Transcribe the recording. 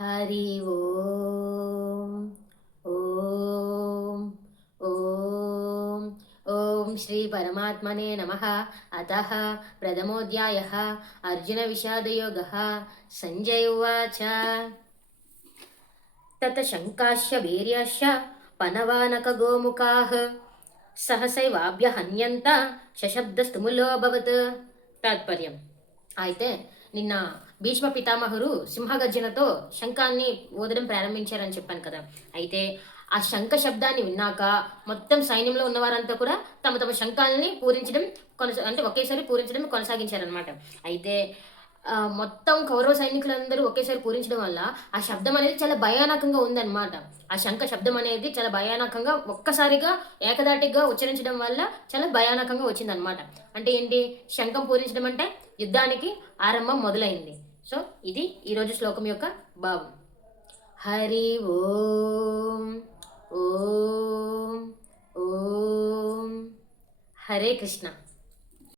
హరి ఓం ఓం ఓం ఓం శ్రీ పరమాత్మనే నమః. అతః ప్రథమోధ్యాయః అర్జున విషాదయోగః. సంజయ ఉవాచ తత శంకాశ్య వీర్యాశ్చ పనవానక గోముఖాః సహసైవాభ్యహన్యంత శశబ్దస్తుములోభవత్. తాత్పర్యం. అయితే నిన్న భీష్మ పితామహుడు సింహగర్జనతో శంఖాన్ని ఊదడం ప్రారంభించారని చెప్పాను కదా. అయితే ఆ శంఖ శబ్దాన్ని విన్నాక మొత్తం సైన్యంలో ఉన్నవారంతా కూడా తమ తమ శంఖాలని పూరించడం అంటే ఒకేసారి పూరించడం కొనసాగించారనమాట. అయితే మొత్తం కౌరవ సైనికులందరూ ఒకేసారి పూరించడం వల్ల ఆ శబ్దం అనేది చాలా భయానకంగా ఉందన్నమాట. ఆ శంఖ శబ్దం అనేది చాలా భయానకంగా ఒక్కసారిగా ఏకదాటిగా ఉచ్చరించడం వల్ల చాలా భయానకంగా వచ్చిందనమాట. అంటే ఏంటి, శంఖం పూరించడం అంటే యుద్ధానికి ఆరంభం మొదలైంది. సో ఇది ఈరోజు శ్లోకం యొక్క భావం. హరి ఓం ఓం ఓం. హరే కృష్ణ.